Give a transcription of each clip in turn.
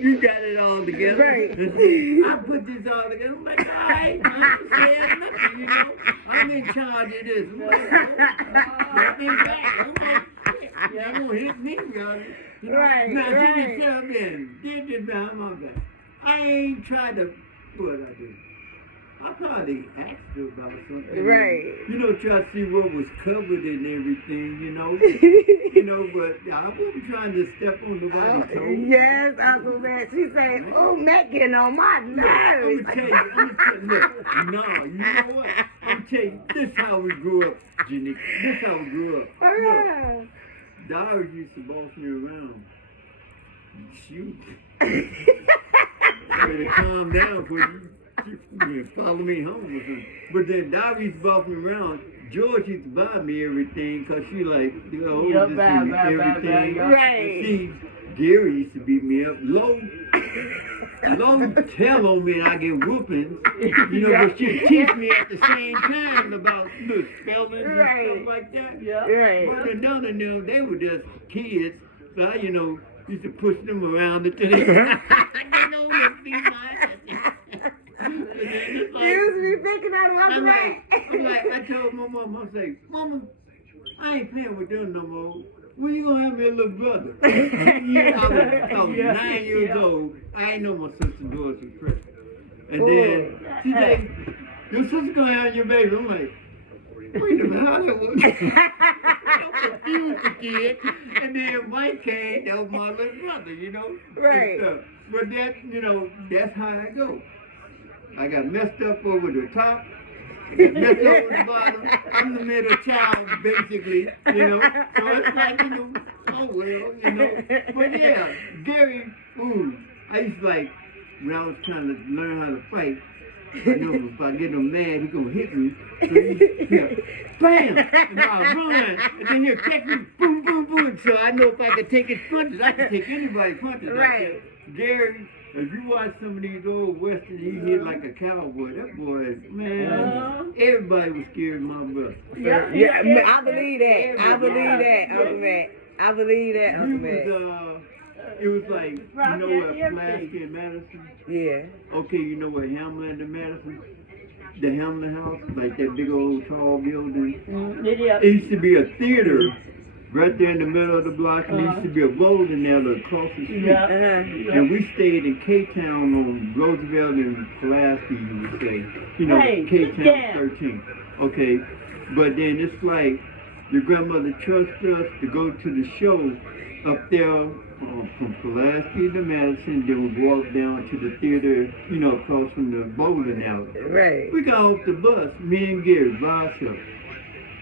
You got it all together. Right. I put this all together. I'm like, all right, man, I'm saying nothing, you know. I'm in charge of this. I'm like, let me back. I'm like, shit, y'all gonna hit me, y'all. You know? Right, Now, right. she just tell me, did this behind my back. I ain't tried to, what I did. I probably asked her about something. Right. You know, try to see what was covered and everything, you know. You know, but I wasn't trying to step on nobody's toes. Yes, Uncle Matt. She said, oh, Matt getting on my I'm nerves. gonna tell you, look, no, you know what? I'm telling you, this how we grew up, Janique. This how we grew up. Look, Doris used to boss me around. Shoot. Better calm down for you follow me home or something. But then Doris used to boss me around. George used to buy me everything because she like, you know, everything. Right. See, Gary used to beat me up. Low tell on me and I get whoopings, you know, but she'd teach me at the same time about the spelling and stuff like that. Yeah. Right. But none of them, they were just kids, so I, you know, used to push them around until they, I know them be my You used to be thinking out of Uncle Matt. I'm like, I told my mom, I say, Mama, I ain't playing with them no more. When you gonna have me a little brother? I was 9 years old. I ain't know my sister Doris was pregnant. And then she said, your sister gonna have your baby. I'm like, wait a minute, how that was? I'm confused the kid. And then Mike came, that was my little brother, you know? Right. But that, you know, that's how I go. I got messed up over the top. Messed up over the bottom. I'm the middle child, basically, you know. So it's like, you know, oh well, you know. But yeah, Gary, I used to like, when I was trying to learn how to fight, I know if I get him mad, he's gonna hit me. So he'll, bam! And I'll run, and then he'll catch me, boom, boom, boom. So I know if I can take his punches, I can take anybody's punches. Right. Gary, if you watch some of these old westerns, he hit like a cowboy. That boy, man, everybody was scared of my brother. Yeah, I believe that. I believe that, Uncle Matt. I believe that, Uncle Matt. It was like, you know what, Pulaski and Madison? Yeah. Okay, you know what, Hamlin and Madison? The Hamlin House, like that big old tall building. It used to be a theater right there in the middle of the block, and there used to be a bowling alley across the street. And we stayed in K-Town on Roosevelt and Pulaski, you would say. You know, K-Town 13. Okay, but then it's like your grandmother trusted us to go to the show up there from Pulaski to Madison, then we walk down to the theater, you know, across from the bowling alley. Right. We got off the bus, me and Gary, by ourselves.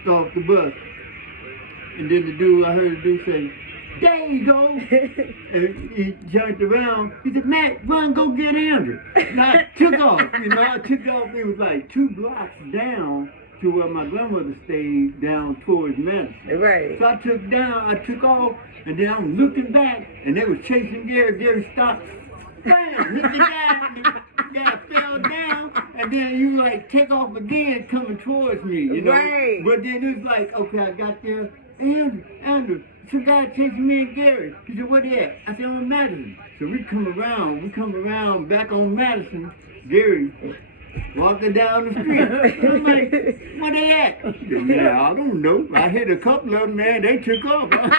Got off the bus. And then the dude, I heard the dude say, there you go. And he jumped around. He said, Matt, run, go get Andrew. And I took off. You know, I took off. It was like 2 blocks down to where my grandmother stayed down towards Madison. Right. So I took off, and then I'm looking back, and they was chasing Gary. Gary stopped. Bam! Hit the guy, and the guy fell down, and then you like take off again coming towards me, you know? Right. But then it was like, okay, I got there. Andrew, some guy chasing me and Gary. He said, where they at? I said, on Madison. So we come around back on Madison. Gary walking down the street. I'm like, where they at? He said, yeah, I don't know. I hit a couple of them, man. They took off. Like,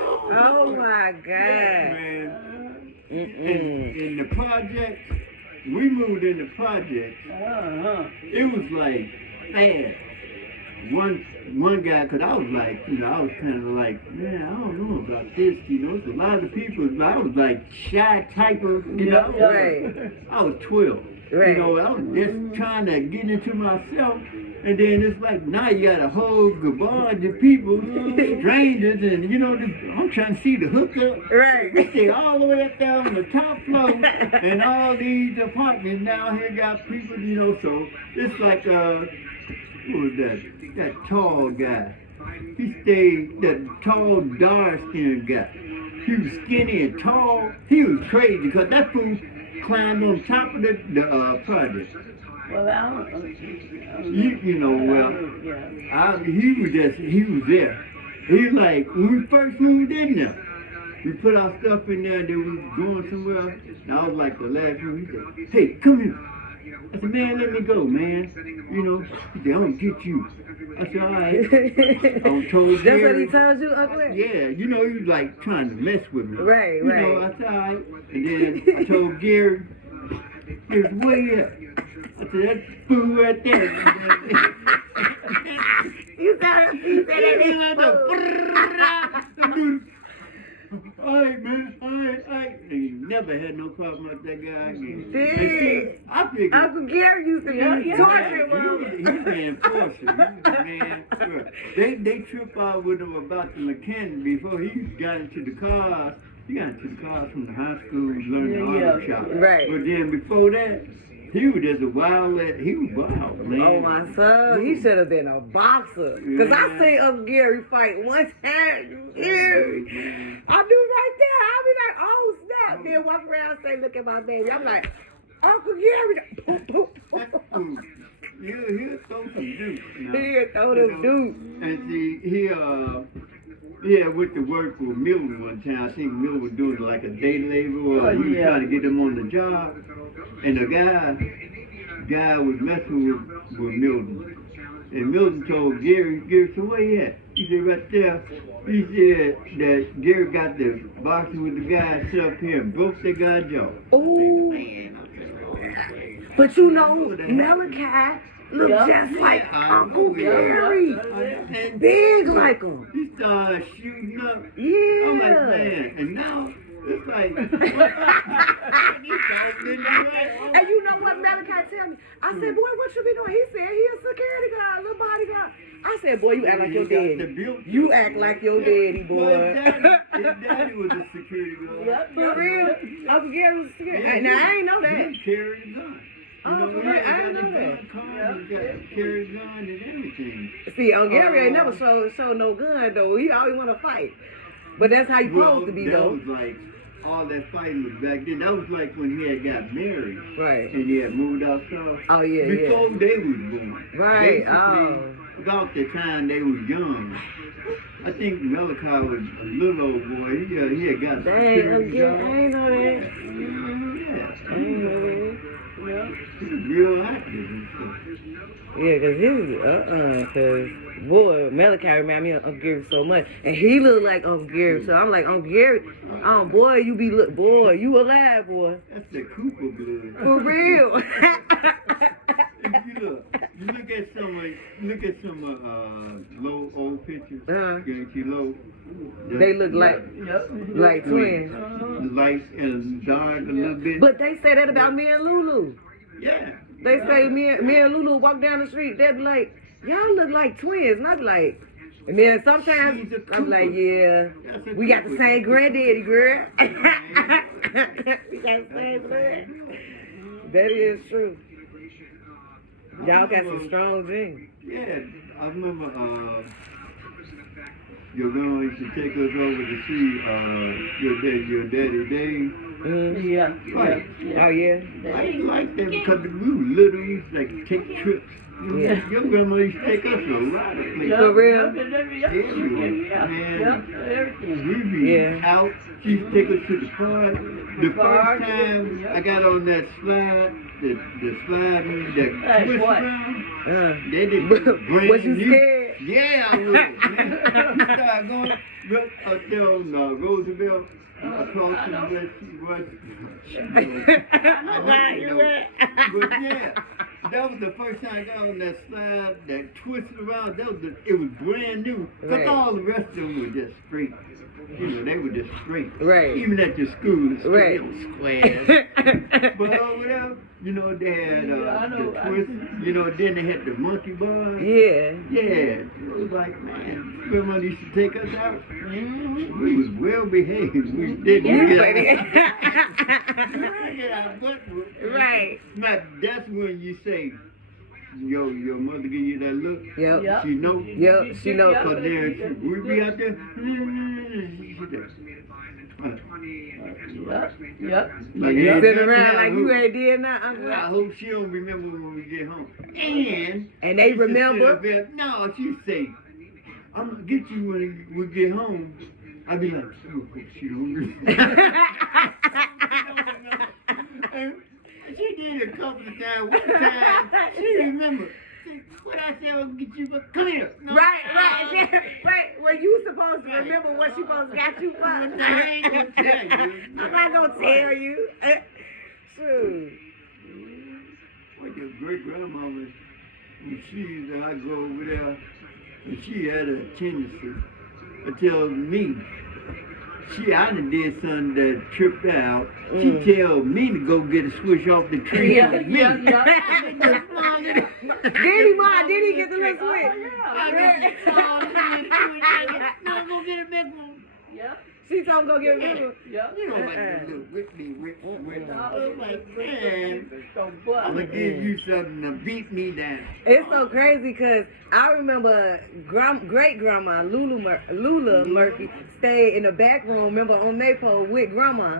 oh my God. Man. In the project, we moved in the project. It was like fast. One guy, because I was like, you know, I was kind of like, man, I don't know about this, you know, it's a lot of people, I was like shy type of, you know, I was 12, you know, I was just trying to get into myself, and then it's like, now you got a whole garbage of people, strangers, and, you know, I'm trying to see the hookup, we stay all the way up there on the top floor, and all these apartments down here got people, you know, so it's like, who was that? That tall guy. He stayed, that tall, dark-skinned guy. He was skinny and tall. He was crazy because that fool climbed on top of the project. Well, I don't know. You know, well, he was there. He like, when we first moved in there, we put our stuff in there, and then we was going somewhere. And I was like the last one. He said, "Hey, come here." I said, "Man, let me go, man." You know, he said, "I'm gonna get you." I said, "All right." I was told That's what Gary. he told you, Uncle Ed? Yeah, you know, he was like trying to mess with me. Right, You right. know, I said, "All right." And then I told Gary, "Here's where you at?" I said, "That fool right there." You said Alright, man, alright. He never had no problem with that guy again. Did. And see, I figured. Uncle Gary used to be torturing He him. the enforcer. Man, bro. They trip out with him about the mechanic before he got into the cars. He got into the cars from the high school, learning the auto shop. Right. But then before that, he was just a wild, he was wild, man. Oh, my son, he should have been a boxer. Because I seen Uncle Gary fight one time. Yeah. I knew right there. I'll be like, oh, snap. Then walk around and say, look at my baby. I'm like, Uncle Gary. He'll throw some deuce. He'll throw them deuce. And see, he went to work for Milton one time. I think Milton was doing like a day labor, or he was trying to get them on the job. And the guy was messing with Milton. And Milton told Gary, so where you at? He said, right there. He said that Gary got the boxing with the guy, sit up here and broke the guy's jaw. Ooh. But you know, Malachi looked just like Uncle Gary. Big like him. He started shooting up. Yeah. I'm like, man, and now it's like, And you know what Malachi tell me? I said, boy, what you be doing? He said, he a security guard, little bodyguard. I said, boy, you act like your daddy. You act like your daddy, boy. His daddy was a security guard. For real? Uncle Gary was a security guard. Now, I ain't know that. He carried a gun. Oh, for real? I didn't know that. He carried a gun and everything. See, Uncle Gary ain't never show no gun, though. He always want to fight. But that's how you supposed to be, though. That was like, all that fighting was back then. That was like when he had got married. Right. And he had moved out south. Oh, yeah, Before they was born. Right, Basically, about the time they was young. I think Malachi was a little old boy. He had got Dang, Uncle Gary, I ain't know that. Yeah. I ain't know that. He was real active and stuff. Yeah, cause boy, Malachi remind me of Uncle Gary so much, and he look like Uncle Gary. So I'm like, Uncle Gary, oh boy, you alive, boy. That's the Cooper blood. For real. If you look at some low old pictures. Guarantee low. They look like twins. Light and dark a little bit. But they say that about me and Lulu. Yeah. They say me and Lulu walk down the street, they be like, y'all look like twins. And I be like, and then sometimes I'm like, yeah, we got the same granddaddy, girl. We got the same granddaddy. That is true. Y'all got some strong genes. Yeah, I remember your grandma used to take us over to see your daddy Dave. Mm-hmm. Right. Oh yeah. I didn't like that because we were little. We used to like take trips. Yeah. Your grandma used to take us to a lot of places. For real? We'd be out. She used to take us to the park. The first time I got on that slide, the slide that twist around, they didn't bring was you scared? Yeah, I was. We started going up there on Roosevelt. Across the west. But yeah, that was the first time I got on that slide that twisted around. It was brand new. Because all the rest of them were just straight. You know, they were just straight. Right. Even at the school, the right. Squares. But over there, you know, they had the twist. You know, then they had the monkey bars. Yeah. Yeah. It was like, man, grandma used to take us out. We was well behaved. We didn't get our butt whooped. Right. But that's when you say, your mother give you that look. Yep. She know. Yep, she know. Cause then we be out there. Yep. Like, You sit around like you ain't did nothing. I hope she don't remember when we get home. And they remember. No, she say, I'm gonna get you when we get home. I'd be like, oh, she hungry. And she did it a couple of times. One time, she remembered. What I said was get you, but come here. No, Right. Wait, were you supposed to remember what she supposed to got you for? I ain't gonna tell you. I'm not gonna tell you. Shoot. Like your great grandmama, when she used to, I go over there, and she had a tendency to tell me, I done did something that tripped her out. She tell me to go get a switch off the tree for me. Did he get the little switch? No, go get a big one. Yep. She told him go get a big one. Yep. You know, like the little whip. I was like, man, So I'm butt. gonna give you something to beat me down. It's so crazy because I remember great grandma Lula Murphy stayed in the back room, remember on Maypole with grandma,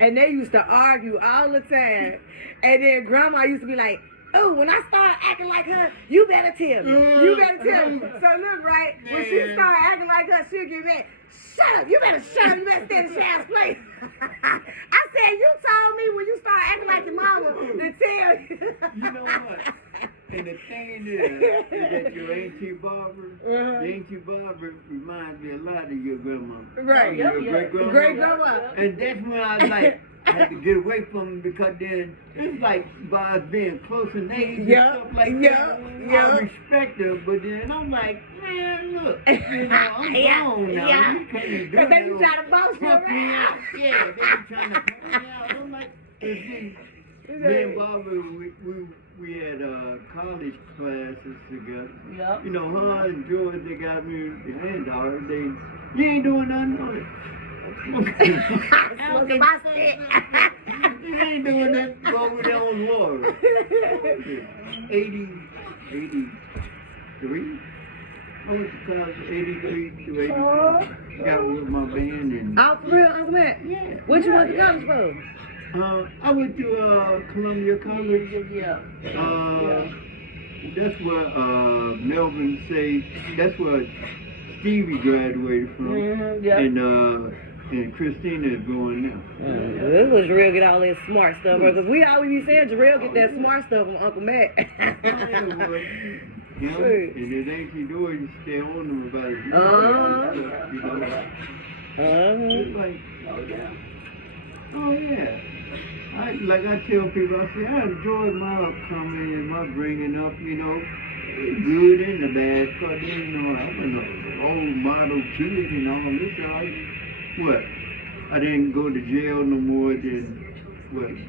and they used to argue all the time. And then grandma used to be like, oh, when I start acting like her, you better tell me. You better tell me. So look, right, when she start acting like her, she'll get mad. Shut up, you better shut up, you better stay in the child's place. I said, you told me when you start acting like your mama to tell you. You know what? And the thing is that your Auntie Barbara, the Auntie Barbara reminds me a lot of your grandma. Right. Your great grandma. Great grandma. And that's when I was like, I had to get away from them because then it's like by us being close in age and stuff like that. I respect her, but then I'm like, man, look, you know, I'm grown now. You can't do Because they be that. trying to boss you Fuck me out. around. Yeah, they be trying to put me out. I'm like, me and Barbara, we had college classes together. Yep. You know, her and George, they got me behind her. You ain't doing nothing on it. Smoking my stick. You ain't doing that. Go over there on water. 83. I went to college 83 to 84. Got with my band and. Oh, for real, Uncle Matt? Yeah. What you went to college for? I went to Columbia College. Yeah. That's where Melvin say. That's where Stevie graduated from, and Christina is going now. This was Jarrell get all that smart stuff, because we always be saying Jarrell get that smart stuff from Uncle Matt. And it ain't you do it, you stay on them about it. You know? It's like, oh yeah. Like I tell people, I say, I enjoyed my upcoming and my bringing up, you know, good and the bad, because, you know, I was an old model kid and all this. I didn't go to jail no more than,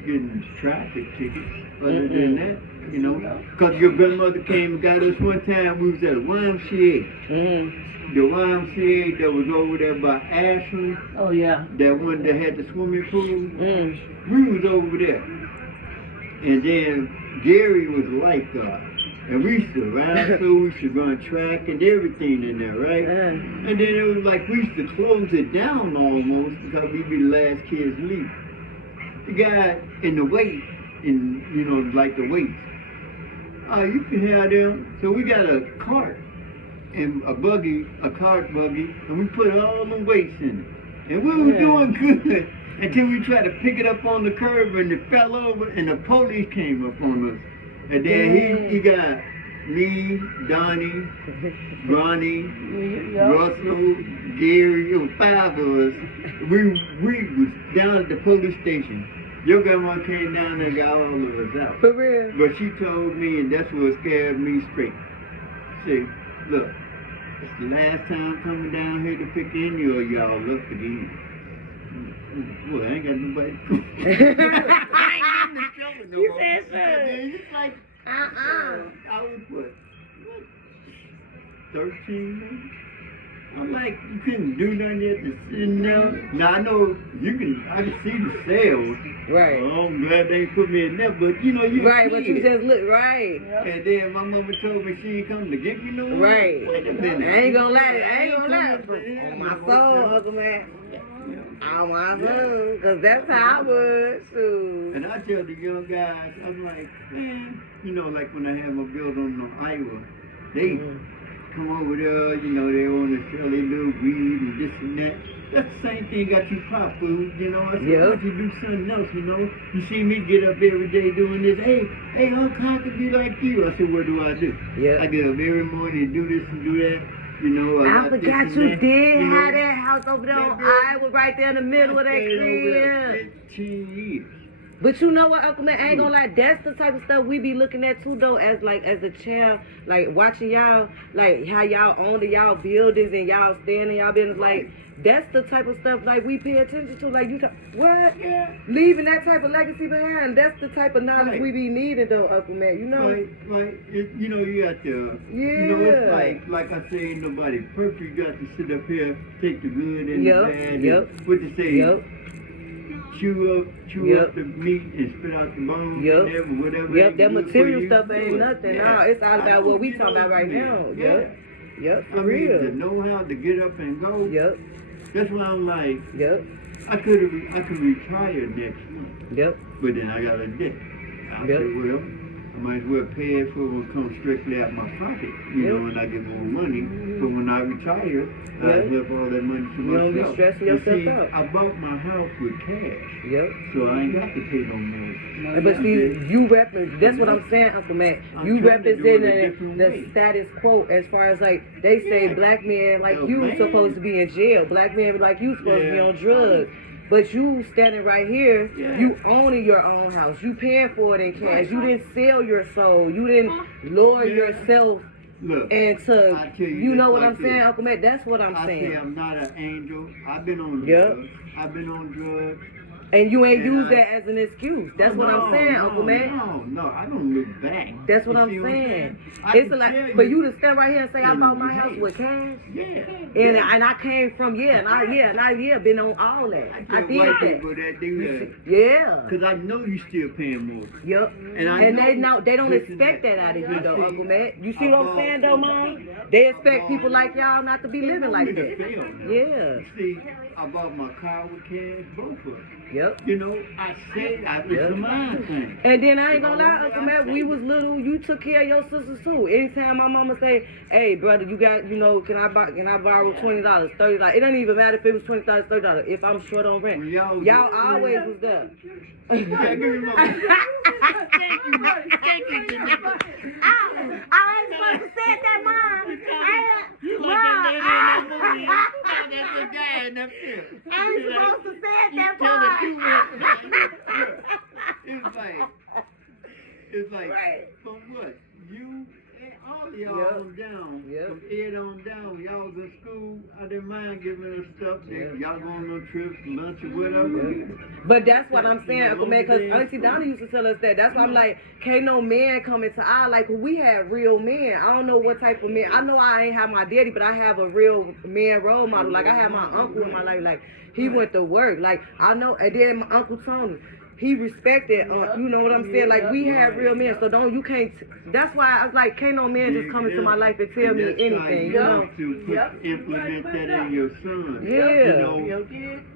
getting traffic tickets. Other than that, you know, because your grandmother came and got us one time, we was at a YMCA. The YMCA that was over there by Ashland. Oh, yeah. That one that had the swimming pool. We was over there. And then Gary was a lifeguard. And we used to ride through, we used to run track and everything in there, right? And then it was like we used to close it down almost because we'd be the last kids to leave. The guy in the weight, you know, like the weights. You can have them. So we got a cart and a cart buggy, and we put all them weights in it. And we were doing good until we tried to pick it up on the curb and it fell over and the police came up on us. And then he got me, Donnie, Ronnie, Russell, Gary, it was 5 of us. We was down at the police station. Your grandma came down there and got all of us out. For real? But she told me, and that's what scared me straight. She said, look, it's the last time coming down here to pick any of y'all up again. Well, I ain't got nobody. I ain't getting in trouble no more. You said so. It's like, I was what, 13 maybe? I'm like, you couldn't do nothing yet to sit there. Now I know I can see the cells. Right. Oh, I'm glad they put me in there, but you know, right, but you just look right. And then my mama told me she ain't coming to get me no more. Right. Wait a minute. I ain't gonna lie. On my soul, Uncle Matt. On my soul, because that's how I was, too. And I tell the young guys, I'm like, man, you know, like when I had my build on Iowa, they come over there, you know, they want to sell their little weed and this and that. That's the same thing got you pop food, you know. I said, Yeah. why don't you do something else, you know? You see me get up every day doing this. Hey, Uncle, I could be like you. I said, what do I do? Yeah. I get up every morning and do this and do that. You know, I got this forgot and you that, did you know. have that house over there on Iowa, right there in the middle of that I've been over there crib. 15 years. But you know what, Uncle Man, I ain't gonna lie, that's the type of stuff we be looking at too though, as a child, like watching y'all, like how y'all own y'all buildings and y'all stand in y'all business, like that's the type of stuff like we pay attention to, like you what? Yeah. Leaving that type of legacy behind, that's the type of knowledge Right. we be needing though, Uncle Man, you know? You know, you got to, you know, it's like I say, ain't nobody perfect. You got to sit up here, take the good and Yep, the bad. yep. And what they say, Yep. chew Yep. up the meat and spit out the bones. Yep. And whatever. Yep, they that do material for you, stuff do ain't it. nothing. Yeah. No, it's all I about don't, what we you talking know, about right man. now. Yeah. Yep, I for mean, real. to know how to get up and go. Yep, That's why I'm like, yep, I could retire next month, yep, but then I got a debt. I Yep. said, well, I might as well pay it for it will come strictly out my pocket, you Yep. know, when I get more money. But when I retire, I Yep. have all that money to You don't be myself. stressing And yourself see, out. I bought my house with cash, yep. so I ain't got to pay no more. But see, you represent, that's what I'm saying, Uncle Matt. I'm You trying to do it a representing different the way. status quo as far as like, they say Yeah. black men like Oh, you man. supposed to be in jail. Black men like you supposed to be Yeah. on drugs. But you standing right here, Yeah. you owning your own house. You paying for it in cash. Right. You didn't sell your soul. You didn't lower Yeah. yourself Look, into, I tell you you know just what like I'm saying, this. Uncle Matt? That's what I'm I saying. say I'm not an angel. I've been on Yep. drugs. I've been on drugs. And you ain't And use I- that as an excuse. That's Oh, what I'm saying, no, Uncle Matt. No, I don't look back. That's what You I'm see saying. I It's can like tell for you to stand right here and say I and bought my behave. house with cash, Yeah. and I came from and I been on all that. I I tell did white that. people that do that. Yeah. Because I know you still paying more. Yep. And I And know they don't this and expect that. that out of you though, See, Uncle Matt. You see what I'm saying though, Mom? They expect people like y'all not to be living like that. Yeah. See, I bought my car with cash, both of them. Yep. You know, I said it's a mind thing. And then I ain't gonna lie, Uncle Matt, we was little, you took care of your sisters too. Anytime my mama say, hey brother, you got, you know, can I borrow $20, $30? It doesn't even matter if it was $20, $30. If I'm short on rent. Well, Y'all always was there. Yeah, give me my Thank you, Jimmy. I ain't supposed to say that, Mom. You like that lady in that movie? That's the guy in that film. I ain't supposed to say that, Tell the Mom. It's like, Right. from what? You and all of y'all Yep. on down. Yep. From Ed on down, y'all was in school. I didn't mind giving us stuff. Yep. Y'all going on trips, lunch or whatever. But that's what I'm saying, Uncle Man, because Auntie Donna used to tell us that. That's why I'm like, can't no man come into our life. We had real men. I don't know what type of men. I know I ain't have my daddy, but I have a real man role model. Like, I have my uncle in my life. Like, he went to work. Like, I know, and then my Uncle Tony. He respected, you know what I'm saying? Like, we have real men, so you can't, that's why I was like, can't no man just come into my life and tell me that's anything, why you know? to implement that in your son. Yeah. You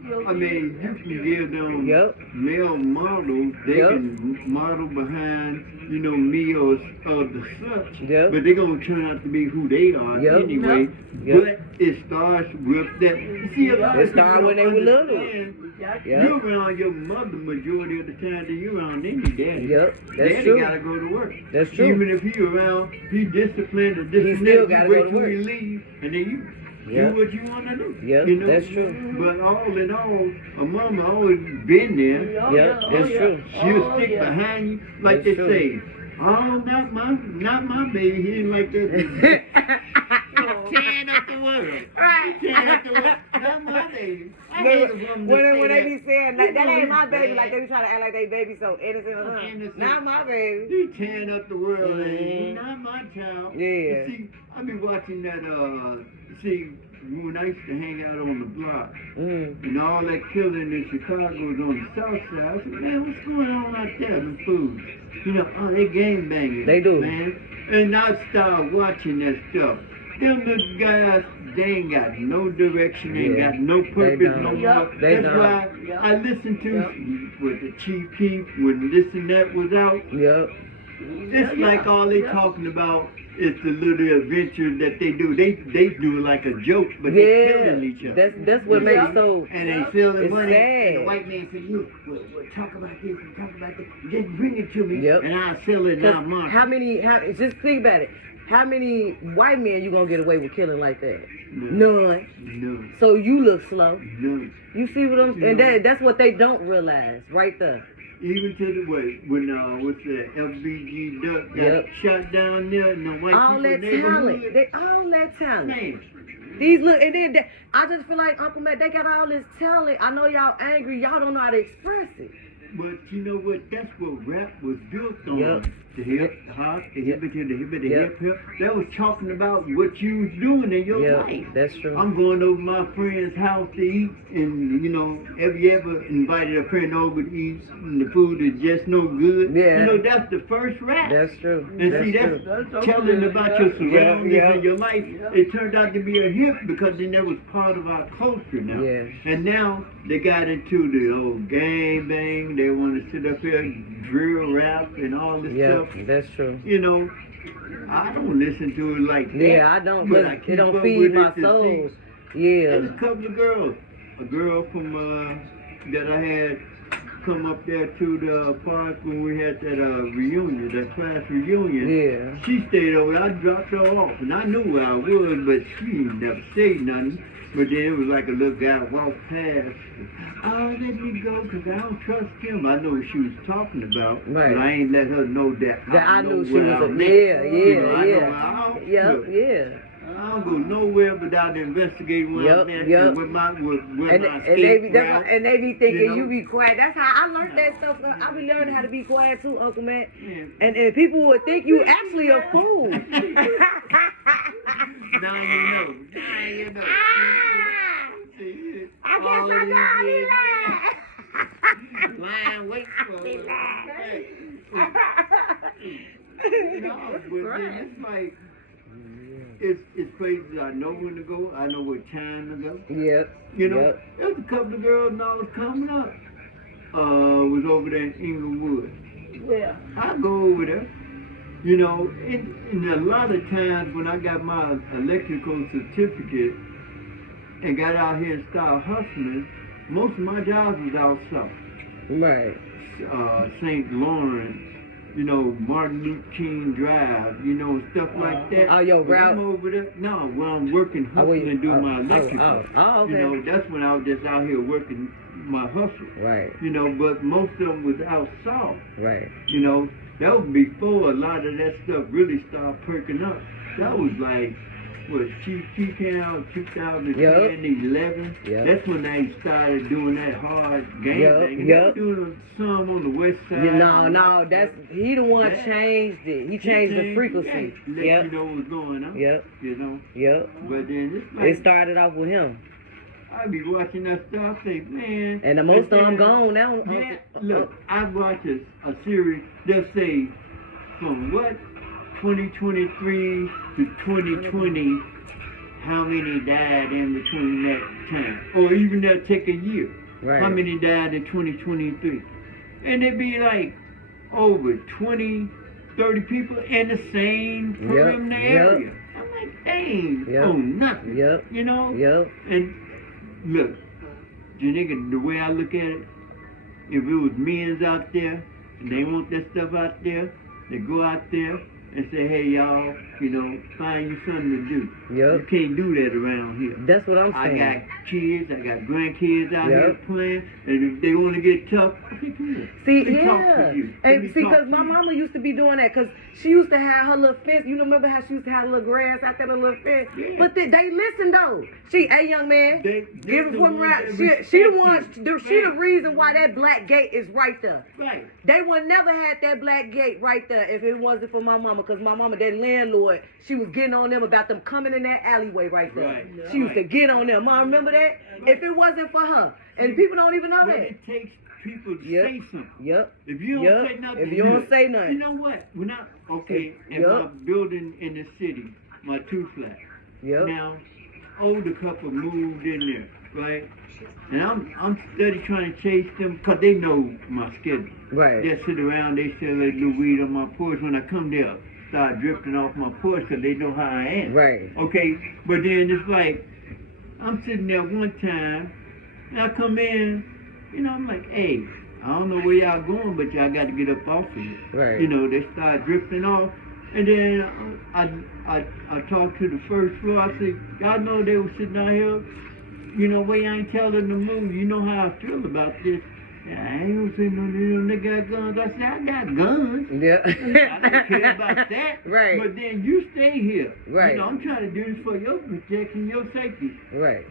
know, I mean, you can give them Yep. male models. They Yep. can model behind, you know, meals of the such. Yep. But they're going to turn out to be who they are Yep. anyway. Yep. But it starts with that. You see, a lot It of people started when they don't were little. understand. Yep. You're around your mother majority of the time than you around any daddy. Yep, that's Daddy true. gotta go to work. That's true. Even if he around, he disciplined or this He and still that, gotta you wait go to till work. he leave, and then you Yep. do what you want to do. Yep, you know? that's true. But all in all, a mama always been there. Yep, that's true. She'll stick behind you, like That's they true. say. Oh, not my baby. He ain't like that. Tearing up the world. Right. Tearing up the world. Not my baby. I hate a woman that say When they that. be saying that ain't my baby, bad. like they be trying to act like they baby so innocent or something. Innocent. Not my baby. He tearing up the world, Mhm. and not my child. Yeah. You see, I be watching that. See, when I used to hang out on the block, Mm. and all that killing in Chicago was on the south side. I said, man, what's going on out there? Them fools, you know, oh, they gang banging. They do. man. And I started watching that stuff. Them little guys, they ain't got no direction, they ain't Yeah. got no purpose don't. no Yup. more. They That's don't. why I listened to Yup. with the Chief Keef when this and that was out. Yep. It's like all they talking about is the little adventures that they do. They do it like a joke, but they killing each other. That's what makes it so. And they stealing It's money. sad. And the white man said, "You we'll talk about this and talk about this. Just bring it to me, Yep. and I'll sell it and I'll 'Cause market." just think about it. How many white men you gonna get away with killing like that? No. None. No. So you look slow. No. You see what I'm saying? No. And that's what they don't realize right there. Even to the way when what's that FBG Duck got Yep. shot down there in the white All people that neighborhood. talent. All that talent. Man, These look, and then I just feel like Uncle Matt, they got all this talent. I know y'all angry. Y'all don't know how to express it. but you know what? That's what rap was built on. Yep. The hip hop, the hip to the hip, the Yep. hip. That was talking about what you was doing in your Yeah, life. that's true. I'm going over my friend's house to eat, and have you ever invited a friend over to eat, and the food is just no good? Yeah. That's the first rap. That's true. And That's see, true. that's telling about your surroundings Yeah. and your life. It turned out to be a hip because then that was part of our culture now. Yeah. And now they got into the old gang bang. They want to sit up here and drill rap and all this Yeah, stuff. that's true. I don't listen to it like that. Yeah, I don't. But Cause I it keep don't up feed with my it to soul. see. Yeah. There's a couple of girls. A girl from that I had come up there to the park when we had that reunion, that class reunion. Yeah. She stayed over. I dropped her off, and I knew where I was, but she never said nothing. But then it was like a little guy walked past. Oh, let me go, because I don't trust him. I know what she was talking about, Right. but I ain't let her know that. That I knew she where was I'm a at. yeah, I yeah. know Yep, look, yeah. I don't go nowhere without investigating where Yep, I'm at yep. and where my And escape they be route. and they be thinking you know? you be quiet. That's how I learned that stuff. I be learning how to be quiet too, Uncle Matt. Yeah. And people would think you actually a fool. Now you know. Now you know. I guess I know how to Lying, wait for it. No, but then it's like, it's places I know when to go. I know what time to go. Yep. Yep. There's a couple of girls when I was coming up. Was over there in Inglewood. Yeah. I go over there. And a lot of times when I got my electrical certificate and got out here and started hustling, most of my jobs was out south. Right. St. Lawrence, Martin Luther King Drive, stuff like that. Oh, your But route? I'm over there. No, when I'm working, hustling and doing my electrical. Oh, okay. That's when I was just out here working my hustle. Right. But most of them was out south. Right. That was before a lot of that stuff really started perking up. That was like, Chief came out in 2010, Yep. 11. Yep. That's when they started doing that hard game Yep, thing. yep. They were doing some on the west side. No, he the one That- changed it. He changed the frequency. Yeah, let Yep. you know what's going on. Yep. Yep. But then it's It like, started off with him. I be watching that stuff, I think, man. And the most of them then- gone now. Yeah, look, I watch a series, they'll say, from 2023 to 2020, how many died in between that time? Or even they'll take a year. Right. How many died in 2023? And it'd be like over 20, 30 people in the same perimeter area. I'm like, dang, Yep. oh, nothing. Yep. Yep. And look, the way I look at it, if it was men's out there and they want that stuff out there, they go out there and say, hey, y'all, find you something to do. Yep. You can't do that around here. That's what I'm I saying. got kids, I got grandkids out here Yep. playing, and if they want to get tough, okay, come here. See, Let me talk yeah. to you. Let me And see, talk because to my you. mama used to be doing that, because she used to have her little fence. Remember how she used to have a little grass out there, a little fence? Yeah. But they listen, though. Hey, young man, They give it the for me ones right. that She the respect one, you. she the Right. reason why that black gate is right there. Right. They would never had that black gate right there if it wasn't for my mama, because my mama, that landlord, she was getting on them about them coming in that alleyway right there. Right. She used to get on them. Mom, remember that? If it wasn't for her. And people don't even know But that. it takes people to Yep. say something. Yep. If you don't Yep. say nothing, If you don't good. say nothing. You know what? When I in Yep. my building in the city, my 2 flat. Yep. Now, older couple moved in there. right? And I'm steady trying to chase them because they know my schedule. Right. They sit around, they sell that little weed on my porch. When I come there, start drifting off my porch because they know how I am. Right. Okay, but then it's like, I'm sitting there one time, and I come in, you know, I'm like, hey, I don't know where y'all going, but y'all got to get up off of here. Right. You know, they start drifting off. And then I talked to the first floor. I said, y'all know they were sitting out here. You know, we ain't telling them to move. You know how I feel about this. Yeah, I ain't gonna say no, they got guns. I said, I got guns. Yeah. I don't care about that. Right. But then you stay here. Right. You know, I'm trying to do this for your protection, your safety. Right.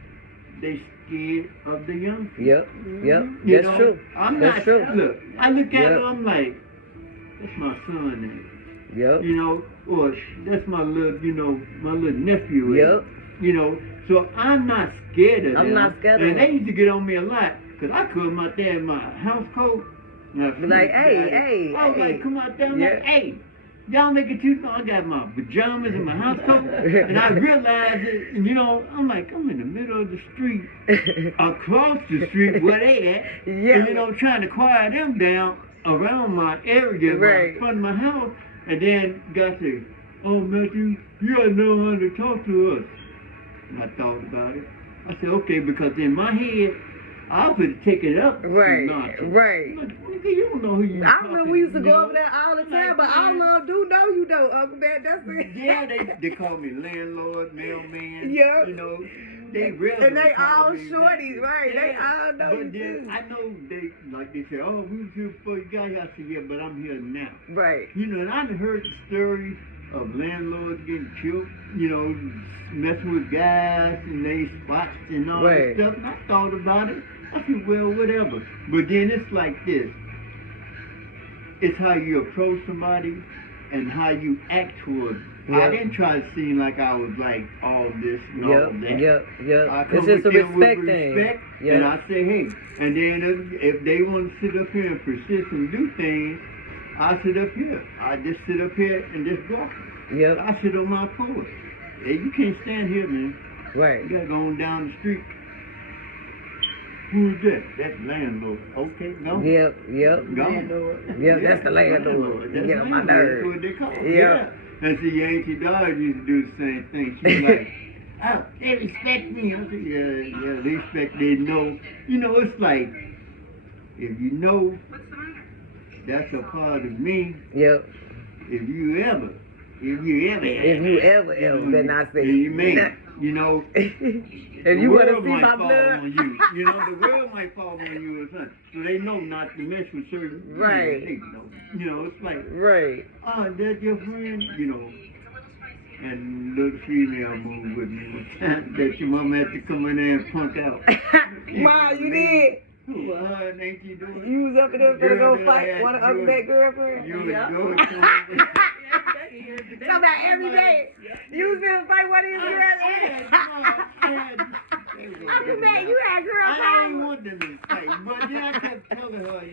They scared of the young people. Yep. Yep. You That's know, true. I'm That's not, true. look, I look at Yep. him, I'm like, that's my son now. Yep. You know, or that's my little, you know, my little nephew. Yep. You know, so I'm not scared of them. I'm not scared of and them. they used to get on me a lot, because I come out there in my house coat. And I Be like, hey, hey, I was hey. like, come out there, I'm Yeah. like, hey, y'all make it too long. I got my pajamas and my house coat. And I realized it, and you know, I'm like, I'm in the middle of the street, across the street where they at. Yeah. And, you know, trying to quiet them down around my area, Right. in front of my house. And then got to, oh, Matthew, you gotta know how to talk to us. And I thought about it. I said, okay, because in my head, I would take it up. Right. a notch. Right. But, nigga, you don't know who you I remember we used to talking, go you know? over there all the time, Like, but all man. of them do know you though, Uncle Matt. That's it. Yeah, they call me landlord, mailman. Yeah. You know, they really And they call all me shorties, that. right? They all know But you then too. I know they, like they say, oh, we was here before you got here. I said, yeah, but I'm here now. Right. You know, and I've heard the stories of landlords getting killed, you know, messing with guys and they spots and all Right. this stuff. And I thought about it. I said, well, whatever. But then it's like this. It's how you approach somebody and how you act towards them. I Yep. didn't try to seem like I was like all this and all Yep. that. Yep. I Yep. come It's just a with them with respect thing. respect, Yeah. and I say, hey. And then if they want to sit up here and persist and do things, I sit up here. I just sit up here and just block them. Yep. I sit on my porch. Hey, you can't stand here, man. Right. You gotta go on down the street. Who's that? That's landlord. Okay, go. Yep. Yep. Go. Yep. That's the landlord. That's Get on my landlord. That's nerves. what they call it. Yeah. Yeah. And see, Auntie Dodge used to do the same thing. She's like, oh, they respect me. I said, yeah, they respect, they know. You know, it's like, if you know that's a part of me, Yep. if you ever, If you ever, then I say, and you may, you know, if you want to world see might my fall blood, on you. You know, the world might fall on you or something. So they know not to mess with certain Right. They know. You know, it's like, right? oh, that's your friend, you know. And little female moved with me one time that your mama had to come in there and punk out. Wow, you did. Who, ain't you doing? You was up in there gonna Girl go that I fight had, one of you Uncle was- Matt's girlfriend? You Yeah. was doing Talk about every day. You was gonna fight one of his girls. Uncle Matt, you had girl I fights. ain't want them to fight, but then I kept telling her, look,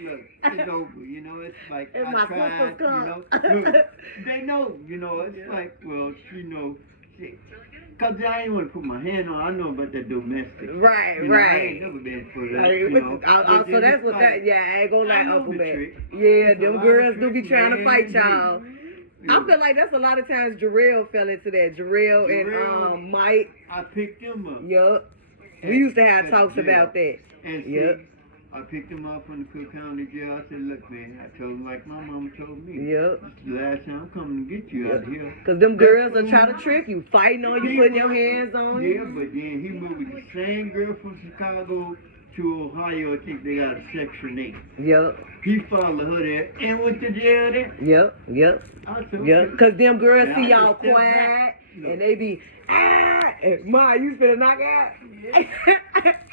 it's over, you know, it's like, If I my tried, sisters you come. know, look, they know, you know, it's like, well, she know, because I ain't want to put my hand on, I know about that domestic. Right, You know, I right. ain't never been for that, Hey, you know. But so then that's it's what like, that. Yeah, I ain't gonna I lie, know Uncle the Matt. trick. Yeah, It's a them lot girls of do be tricks, trying to man. fight y'all. I feel like that's a lot of times Jarrell fell into that. Jarrell Jarrell. and Mike. I picked them up. Yup. We used to have At talks jail. about that. And see, Yep. I picked him up from the Cook County jail. I said, look, man, I told him like my mama told me. Yup. This is the last time I'm coming to get you out of here. Cause them girls will try to trick you, fighting on you, putting your hands on Yeah, you. but then he moved with the same girl from Chicago to Ohio. I think they got a Section 8. Yup. He followed her there and went to jail there. Yep. Yep. I said, Yep. okay. Cause them girls And see I y'all just stepped quiet back. Look. and they be and Ma, you finna knock out.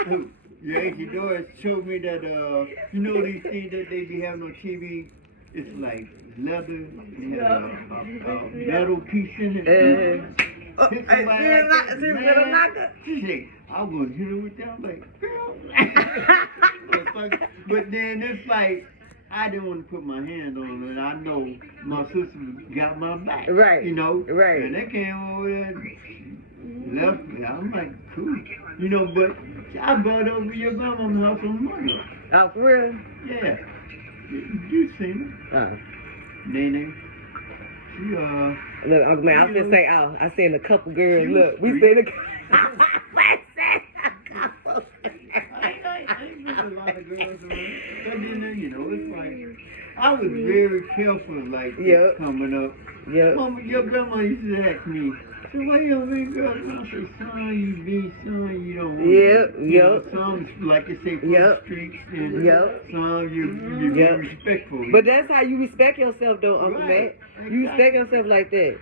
Look, your Auntie Doris showed me that, you know these things that they be having on TV? It's like leather, and it has a metal piece in it. Hit somebody like that, man. She said, I'm going to hit her with that. I'm like, girl. But then it's like, I didn't want to put my hand on it. I know my sister got my back. Right. You know? Right. And they came over there. left me. I'm like, cool. You know, but I brought over your grandma's house on Monday. Oh, for real? Yeah. You seen Oh. her. Nene. She, Look, Uncle Man, I was just say, oh, I seen a couple girls. She Look, was we free. seen a couple. I ain't met a lot of girls around. But then, you know, it's like, I was very careful like that Yep. coming up. Yep. Mama, your grandma used to ask me, so why you don't bring girls around? I say, son, you be, son, you don't want Yep, to. You know, yep. some, like you say, for Yep. the streets, and Yep. some, you Yep. be respectful. But that's how you respect yourself, though, Uncle Right. Matt. You respect yourself like that.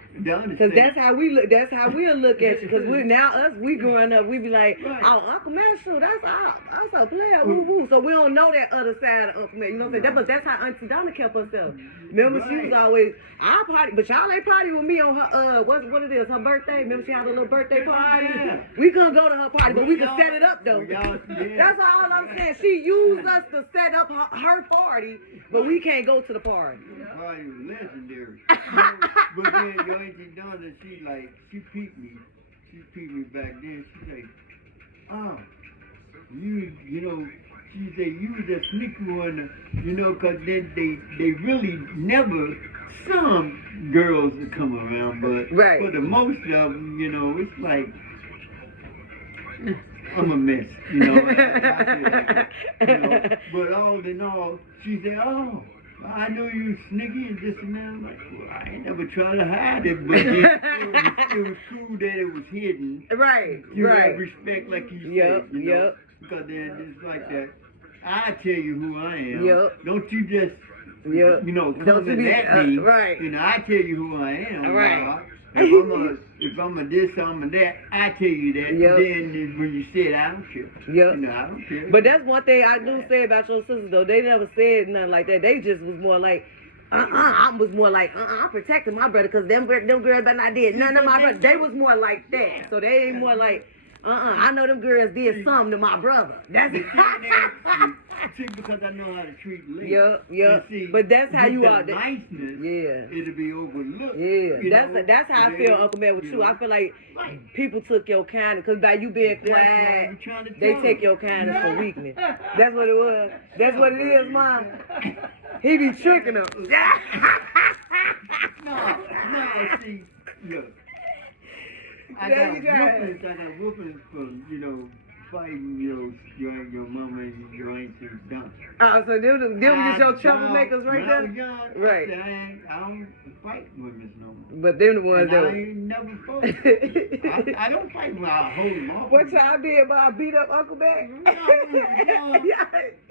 Cause that's how we look. That's how we'll look at you. Cause we now us we growing up, we be like, Right. oh, Uncle Matt, shoot, that's a player, woo woo. So we don't know that other side of Uncle Matt. You know what I'm saying? But that's how Auntie Donna kept herself. Remember, she was Right. always I party, but y'all ain't party with me on her what it is, her birthday. Remember she had a little birthday party. Yeah. We couldn't go to her party, but we could Y'all- set it up though. y'all- yeah. That's all I'm saying. She used us to set up her party, but we can't go to the party. Party was legendary. You know, but then your Auntie Donna, she peeped me. She peeped me back then. She say, oh, you know, she said, you was a sneaky one, you know, cause then they really never, some girls that come around, but Right. for the most of them, you know, it's like, I'm a mess, you know. I feel like that, you know. But all in all, she said, oh, I know you sneaky and this and that. I'm like, well, I ain't never tried to hide it, but it was cool that it was hidden. Right, You right. have respect like you Yep, said, you know. yep. Because then it's like that. I tell you who I am. Yep. Don't you just, Yep. you know, Don't come you be- at me. right. You know, I tell you who I am. Right. Now, if I'm a this, I'm a that, I tell you that. Yep. Then when you say it, I don't care. Yep. You know, I don't care. But that's one thing I do say about your sisters though. They never said nothing like that. They just was more like, I was more like, I'm protecting my brother because them girls better not did none of my brother. They was more like that. So they ain't more like, I know them girls did something to my brother. That's See, because I know how to treat ladies. Yep, yep. And see, But that's how with you the are. niceness, Yeah. it'll be overlooked. Yeah, you know? that's how I feel, Uncle Man, with you. I feel like people took your kindness, because by you being That's what quiet, I'm trying to they tell take you. your kindness for weakness. That's what it was. That's what it is, Mom. He be tricking them. No, see, look. I Yeah, got you got it. whoopings from, you know, fighting, you know, your mama and your auntie done. So them was your troublemakers right When I was there? young, Right. I said, I don't fight women no more. But them the ones And I that ain't never fought. I don't fight when I hold them off. What y'all did about I beat up Uncle Man? No.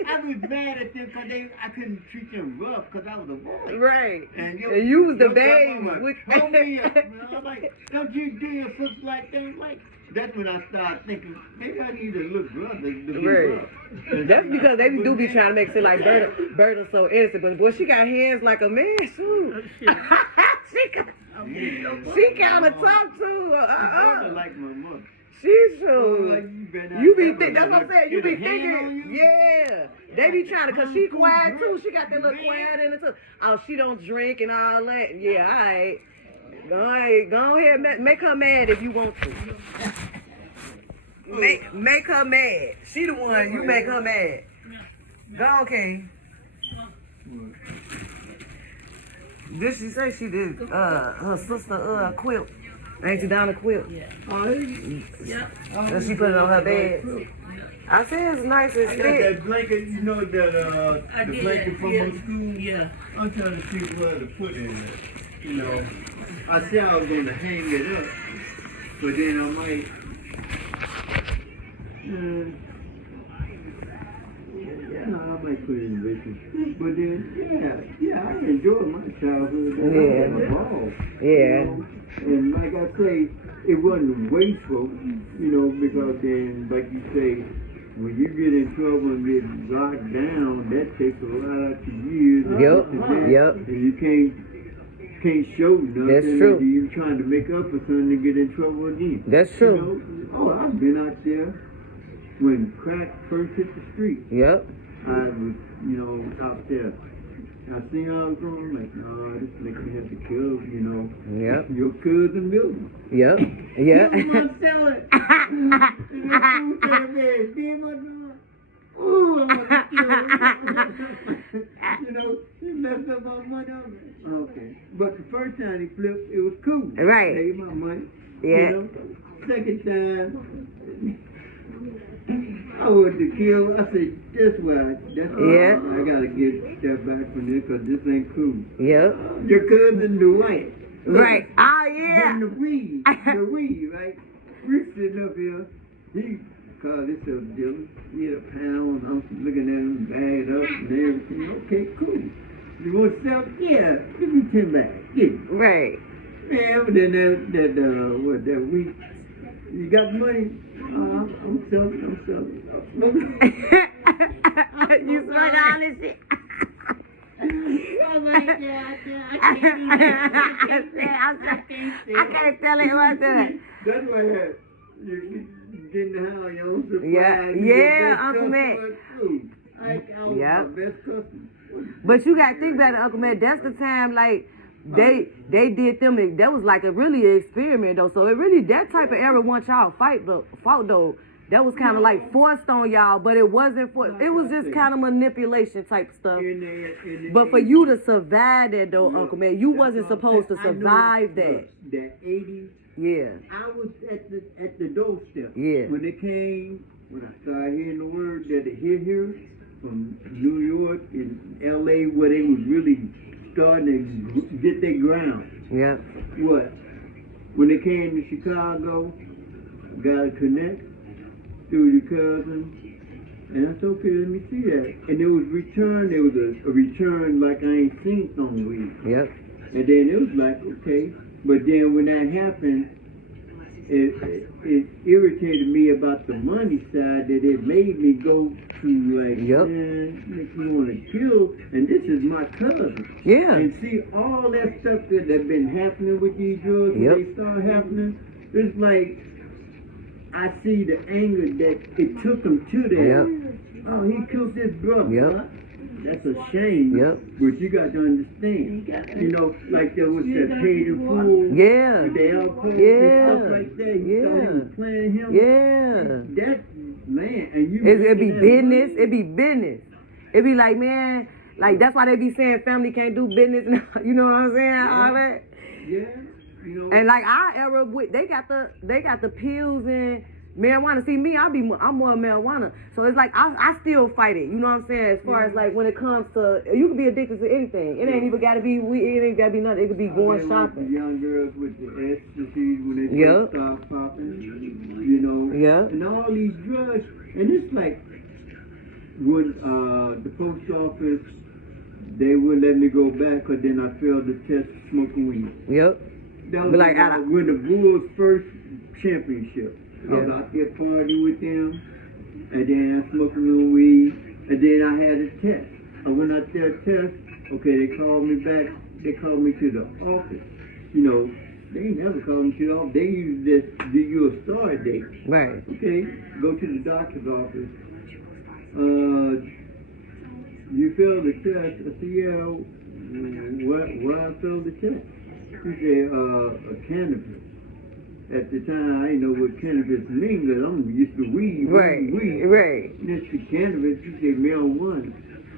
I was mad at them because I couldn't treat them rough because I was a boy. Right. And you was the your babe. grandmama told me, I'm like, don't you do a sister like that? Like, that's when I started thinking, maybe I need to look rough. To be Right. rough. And That's because they do be then- trying to make it seem like Berta's so innocent, but boy, she got hands like a man. Shoot. she kind of tough too. I like my mother. She's Oh, true. like you better not You be ever think that's what I'm let saying. You get be a hand on thinking, you. yeah. They be trying to, cause she quiet too. She got that little quiet in it too. Oh, she don't drink and all that. Yeah, all right. Go ahead, make her mad if you want to. Make her mad. She the one. You make her mad. Go okay. This she say she did. Her sister quilt. Ain't she down a quilt? Oh, And she put it on her bed. I said it's nice and I got thick. that blanket, you know, that I the did, blanket from yeah. my school. Yeah. I'm trying to see where to put it in. You know, I said I was going to hang it up, but then I might. Yeah, I might put it in the basement. But then, yeah, I enjoyed my childhood. I had a ball. Yeah. And like I say, it wasn't wasteful, you know, because then, like you say, when you get in trouble and get locked down, that takes a lot out your years. Yep. And you can't show nothing. That's true. Like you trying to make up for something to get in trouble again. That's true. You know? Oh, I've been out there when crack first hit the street. Yep. I was, you know, out there. I seen how I was going, I'm like, no, this makes me have to kill, you know, Yep. your cousin Milton. Yep. You Yep. don't want to sell it. And that food said, man, damn, oh, I want to kill it. You know, he left up my money on it. Okay. But the first time he flipped, it was cool. Right. Paid my money. Yeah. You know? Second time, I wanted to kill. I said, that's why. That's why Yeah. I gotta get step back from this because this ain't cool. Yep. Your cousin, the white. Right. Oh yeah. From the weed, right? We're sitting up here. He called himself dealer. He had a pound. I'm looking at him, bagged up and everything. Okay, cool. You want to sell? Yeah. Give me 10 bags. Get it. Right. Man, but then that week, you got money? I'm selling. I'm smoking. You smell all this shit. Oh my God, I can't do I can't tell it what's in it. That's why you get in the house, you own supply. Yeah, you yeah, get best Uncle Matt. customer too. I own Yep. my best customer. But you gotta think about it, Uncle Matt. That's the time like they did them. That was like a really experiment though. So it really that type of era once y'all fought though. That was kind of like forced on y'all, but it wasn't for. It was just kind of manipulation type stuff. But for you to survive that though, Uncle Matt, you wasn't supposed to survive that. That 80s. Yeah. I was at the doorstep. Yeah. When they came, when I started hearing the word that they hit here from New York and LA, where they was really starting to get their ground. Yeah. What? When they came to Chicago, got to connect through your cousin, and I said, okay, let me see that. And there was return. There was a return like I ain't seen on weed. Yep. And then it was like, okay. But then when that happened, it irritated me about the money side that it made me go to like, Yep. man, make me want to kill. And this is my cousin. Yeah. And see all that stuff that been happening with these drugs Yep. when they start happening. It's like I see the anger that it took him to that. Yep. Oh, he killed his brother. Yep. Huh? That's a shame. Yep. But you got to understand. You know, like there was that paid in full. Yeah. With the alcohol Yeah. and stuff like that. You thought he was playing him. Yeah. That man, and you. It be making that business. money? It be business. It be like, man, like that's why they be saying family can't do business. You know what I'm saying? All that. Yeah. You know. And like our era, they got the pills and marijuana. See me, I'm more marijuana. So it's like I still fight it. You know what I'm saying? As far as like when it comes to, you can be addicted to anything. It ain't even got to be weed. It ain't got to be nothing. It could be going shopping. The young girls with the ecstasy when they Yep. first start popping, you know, Yeah. and all these drugs, and it's like when the post office, they wouldn't let me go back, because then I failed the test smoking weed. Yep. That was But like, when the Bulls first championship. I was Yeah. out there partying with them, and then I smoked a little weed, and then I had a test. I went out there test. Okay, they called me back. They called me to the office. You know, they ain't never called me to the office. They usually just give you a start date. Right. Okay, go to the doctor's office. You failed the test. I said, yeah. Why I failed the test? He said, cannabis. At the time, I didn't know what cannabis means, because I'm used to weed. Right. Weed. Right. Next to cannabis, he said marijuana.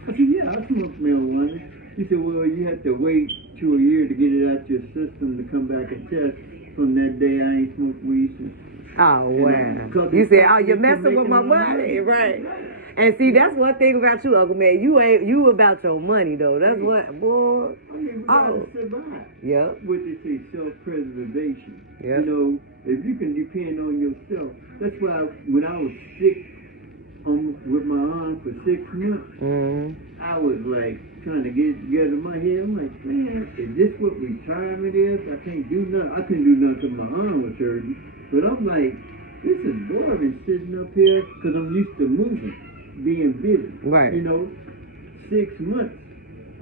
I said, yeah, I smoke marijuana. He said, well, you have to wait 2 years to get it out your system to come back and test. From that day, I ain't smoked weed since. Oh wow. You said, oh, you're messing with my money, right? And see, that's one thing about you, Uncle Matt. You about your money though. That's what, boy. I mean, we gotta survive. Yep. What they say, self-preservation. Yep. You know, if you can depend on yourself. That's why when I was sick with my arm for 6 months, I was like trying to get it together in my head. I'm like, man, is this what retirement is? I can't do nothing. I couldn't do nothing because my arm was hurting. But I'm like, this is boring sitting up here because I'm used to moving, being busy. Right. You know, 6 months.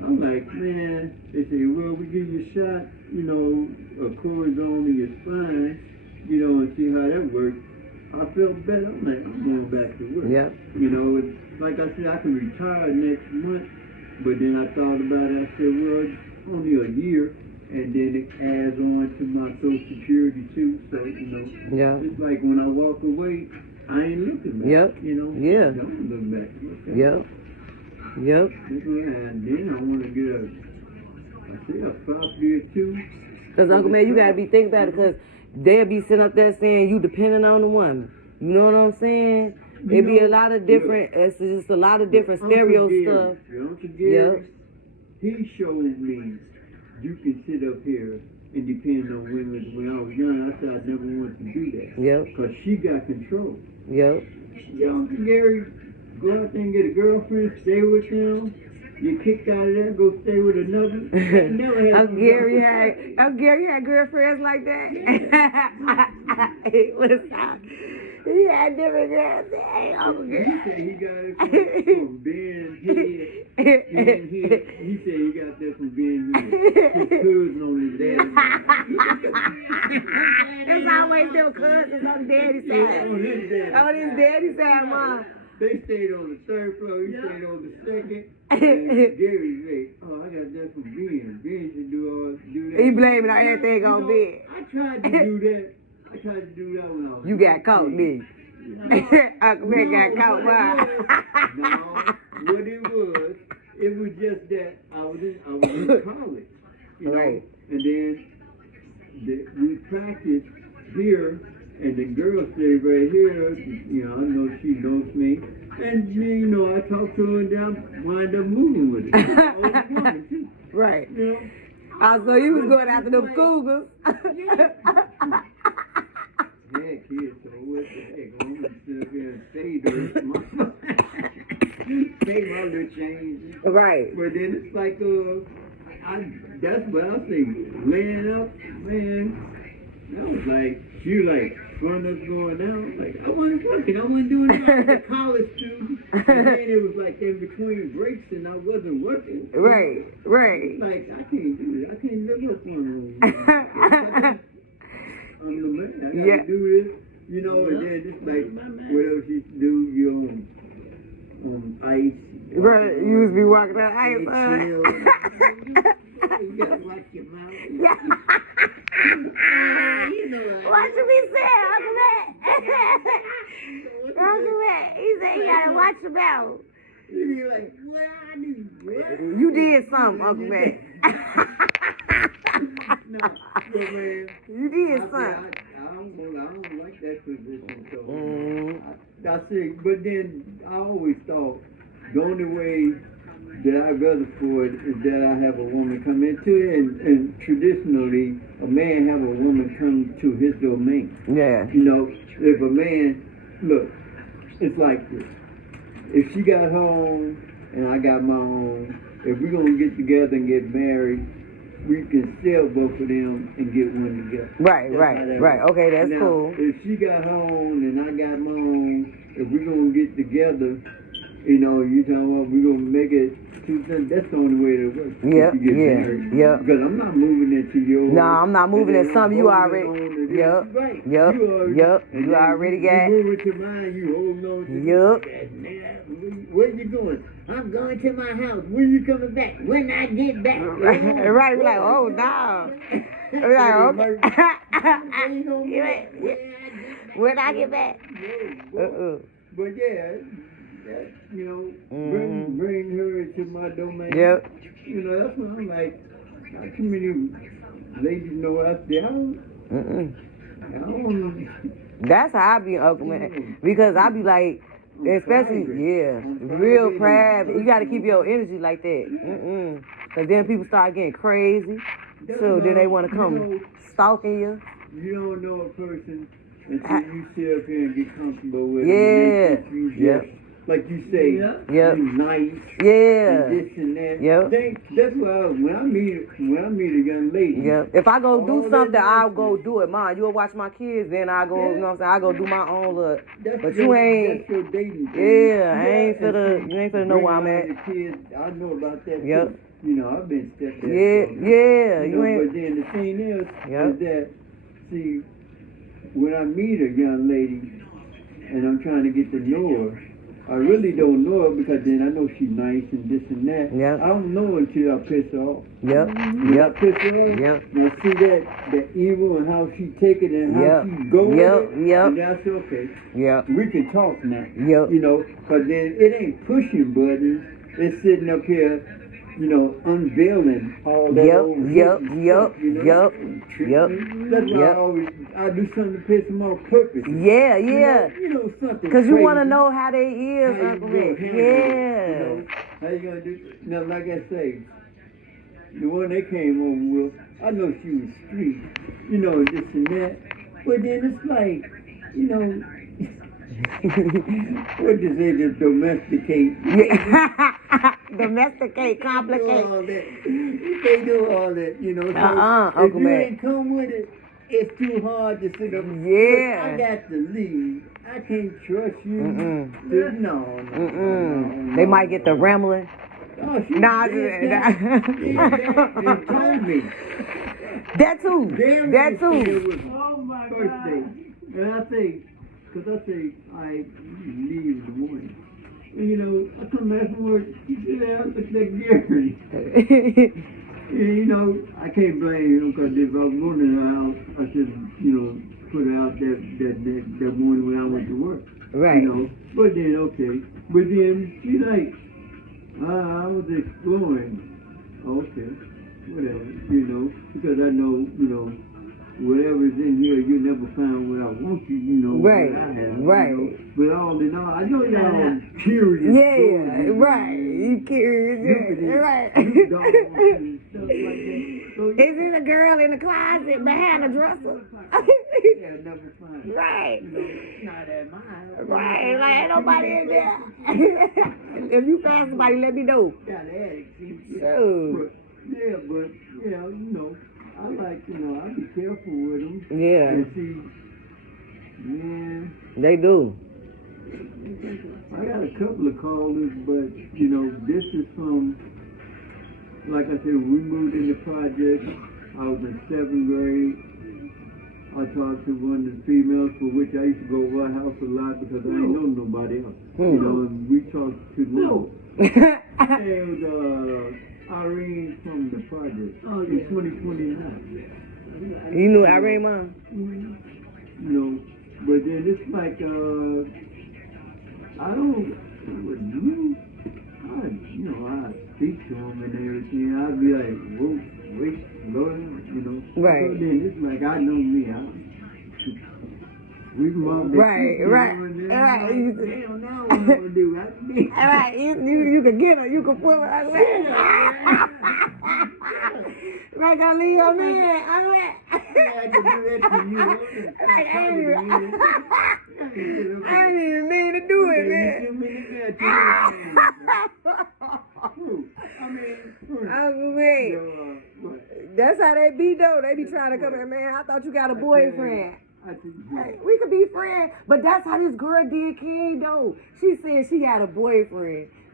I'm like, man, they say, well, we give you a shot, you know, a cortisone in your spine, you know, and see how that works. I felt better. I'm like, I'm going back to work. Yep. You know, it's, like I said, I can retire next month, But then I thought about it. I said, well, only a year, and then it adds on to my Social Security too. So Yeah. it's like when I walk away, I ain't looking back. Yep. Yeah. Don't look back. Yep. Yep. And then I want to get a property or two. Because, Uncle Man, you got to be thinking about it, because they'll be sitting up there saying you depending on the woman. You know what I'm saying? It be a lot of different, it's just a lot of different stereo stuff. Uncle Gary, he showed me you can sit up here and depend on women. When I was young, I said I never wanted to do that. Yep. Because she got control. Yep. Uncle Gary, go out there and get a girlfriend, stay with them. You kicked out of there, go stay with another. Uncle Gary had girlfriends like that. What's up? He had different girls. Hey, Uncle Gary. He said he got it from Ben Head. He said he got that from Ben Head. His cousin on his dad's side. It's always them cousins on daddy's side. On his dad's On his daddy's side, Mom. They stayed on the third floor, he stayed on the second. And Gary said, oh, I got that from Ben. Ben should do that. He blaming everything on Ben. I tried to do that. when I was You got caught, did you? Uncle Man got caught, No, what it was just that I was in college, Right. And then we practiced here, and the girl stayed right here. I know she knows me, and I talked to her, and then I wind up moving with her. Right. So you was going after them cougars. Yeah, kids, so what the heck? I'm gonna sit up here and save my little change. Right. But then it's like, that's what I say, laying up, man. That was like, she like, front us going out. Like, I wasn't working, I wasn't doing nothing. I was a college student. And then it was like in between breaks and I wasn't working. Right. Like, I can't do it. I can't live up on them. I'm the man. I gotta do this, and then it's like, what else you do? You on ice. Right, you used to be walking on ice, You gotta watch your mouth. What you be saying, Uncle Man? Uncle Man, he said you gotta watch your mouth. You be like, what I do? You did something, Uncle Man. No, man. You did I something. don't like that position. So I say, but then I always thought the only way that I'd rather for it is that I have a woman come into it, and traditionally a man have a woman come to his domain. Yeah. If a man, look, it's like this. If she got home and I got my own, if we're gonna get together and get married, we can sell both of them and get one together. Right. Okay, that's now, cool. If she got home and I got my own, if we're gonna get together, you talking about we're gonna make it two cents, that's the only way to work. Yep. Because I'm not moving into yours. No, I'm not moving in something you already. Yep. Right. You already got. You moving to mine, you holding on to. Yep. Where you going? I'm going to my house. When you coming back? When I get back. Right. We're like, oh no. We're like, okay. When I get back. But yeah, bring her into my domain. Yep. That's what I'm like. Not too many ladies know out there. I don't know. That's how I be, Uncle Man. Because I be like, especially, real private. You got to keep your energy like that. Because then people start getting crazy. So then they want to come stalking you. You don't know a person until you sit up here and get comfortable with them. Like you say, you nice. Yeah. And this and that. That's why when I meet a young lady. If I go do something, I'll go do it. Mom, you'll watch my kids, then I go, you know what I'm saying? I go do my own look. But you ain't. That's your dating thing. I ain't finna, you ain't finna know where I'm at. Kids, I know about that too. I've been stepped at. You ain't. But then the thing is that, see, when I meet a young lady and I'm trying to get to know her, I really don't know her because then I know she's nice and this and that. Yep. I don't know her until I piss her off. Yep. When I Yep. piss her off, Yep. now see that evil and how she take it and how Yep. she go with Yep. it. Yep. And that's okay. Yep. We can talk now. Yep. You know, but then it ain't pushing buttons. It's sitting up here, you know, unveiling all that Yep, old yep, hidden yep, stuff, you know? yep, Trick yep, me. That's why yep. I do something to piss them off purpose. Yeah, yeah. You know something. Cause you want to crazy. know how they is, How you Uncle gonna Rick. handle Yeah. it, you know? How you gonna do? Now, like I say, the one they came over with, I know she was street, you know, this and that. But then it's like, you know, what does they just domesticate? Yeah. Domesticate, Do complicate. all that. They do all that, you know. So if Uncle you Matt. ain't come with it, it's too hard to sit up. Yeah. I got to leave. I can't trust you. Mm-mm. No. Mm-mm. They might get the rambling. Oh, she Nah, did that and told me. That too. Damn, That it too. was first day. And I say, I leave in the morning. And you know, I come back from work, I look at Gary. And you know, I can't blame him because if I was going to the house, I should, you know, put her out that morning when I went to work. Right. You know, but then, okay. But then, she like, I was exploring. Okay, whatever, you know, because I know, you know, whatever's in here, you never find what I want you know, Right, what I have. right. You know? But all in all, I know y'all curious. Yeah, stories, right. You curious, Jupiter, right. dogs and stuff like that. So, Is it a girl in the closet behind the dresser? yeah, never find it. Right. You know, not at mine. Right, like ain't nobody in there. If you find somebody, let me know. Got addicts. Sure. But yeah, you know, I like, you know, I be careful with them. Yeah, And see, man, they do. I got a couple of callers, but, you know, this is from, like I said, we moved in the project. I was in 7th grade. I talked to one of the females for which I used to go over her house a lot because I ain't know nobody else. You know, and we talked to them. And Irene from the project in 2029. You knew Irene, Mom? You know, but then it's like, I don't, with you, I speak to him and everything. I'd be like, whoa, wait, go ahead, you know. Right. So then it's like, I know me, we come out there. Right. Damn, now what I'm going to do? All right, you can get her, you can put her. Like I leave your man, I can do that to you. I didn't even mean to do it, man. That's how they be though. They be trying to come in, man. I thought you got a boyfriend. Hey, we could be friends, but that's how this girl did King though. She said she got a boyfriend.